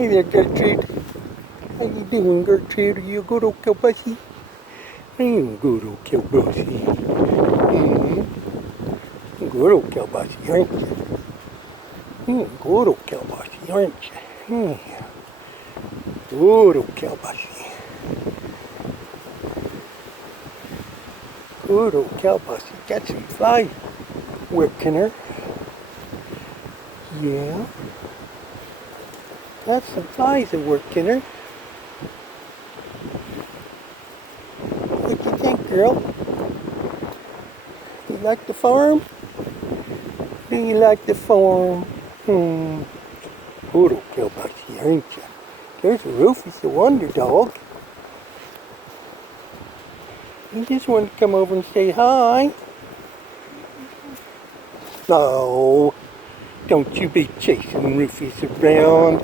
Hey there, Gertrude. How you doing, Gertrude? Are you a good old killbussy? Are you a good old killbussy? Mm-hmm. Good old killbussy, aren't you? You're a good old killbussy, aren't you? Yeah. Good old killbussy. Good old killbussy. Got some flies working her. Yeah. Got some flies working her. What you think, girl? You like the farm? Do you like the farm? Good old killbussy, aren't you? There's Rufus the Wonder Dog. He just wanted to come over and say hi. No, don't you be chasing Rufus around.